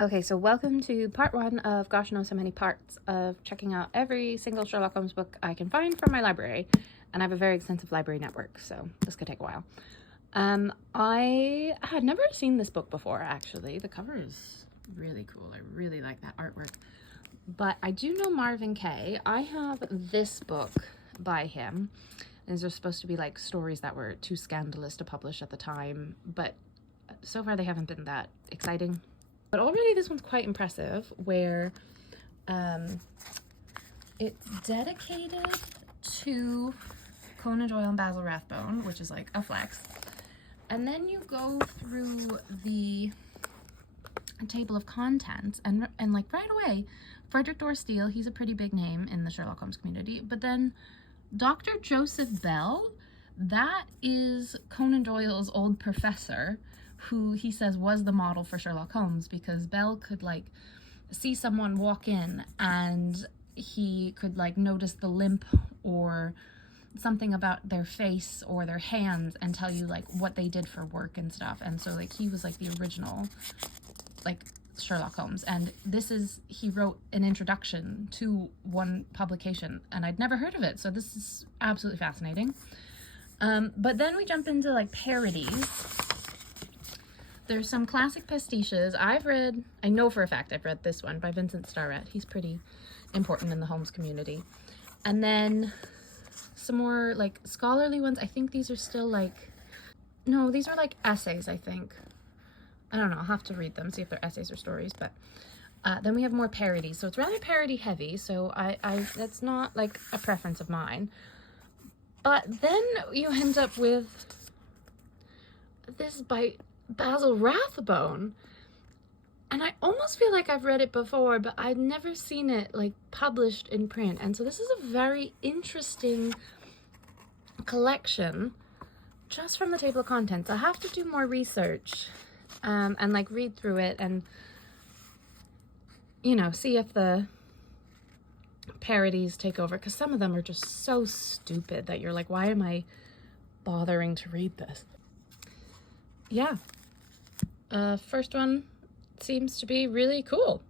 Okay, so welcome to part one of gosh knows so many parts of checking out every single Sherlock Holmes book I can find from my library. And I have a very extensive library network, so this could take a while. I had never seen this book before, actually. The cover is really cool. I really like that artwork. But I do know Marvin Kaye. I have this book by him. These are supposed to be like stories that were too scandalous to publish at the time, but so far they haven't been that exciting. But already this one's quite impressive, where it's dedicated to Conan Doyle and Basil Rathbone, which is like a flex. And then you go through the table of contents and like right away, Frederick Dorr Steele, he's a pretty big name in the Sherlock Holmes community. But then Dr. Joseph Bell, that is Conan Doyle's old professor, who he says was the model for Sherlock Holmes, because Bell could like see someone walk in and he could like notice the limp or something about their face or their hands and tell you like what they did for work and stuff. And so like he was like the original like Sherlock Holmes, and he wrote an introduction to one publication and I'd never heard of it, so this is absolutely fascinating. But then we jump into like parodies. There's some classic pastiches. I know for a fact I've read this one by Vincent Starrett. He's pretty important in the Holmes community. And then some more like scholarly ones. I think these are still like, no, these are like essays, I think. I don't know, I'll have to read them, see if they're essays or stories. But then we have more parodies. So it's rather parody heavy, so that's not like a preference of mine. But then you end up with this by Basil Rathbone, and I almost feel like I've read it before, but I've never seen it like published in print. And so this is a very interesting collection just from the table of contents. I have to do more research and like read through it and, you know, see if the parodies take over, because some of them are just so stupid that you're like, why am I bothering to read this? Yeah. First one seems to be really cool.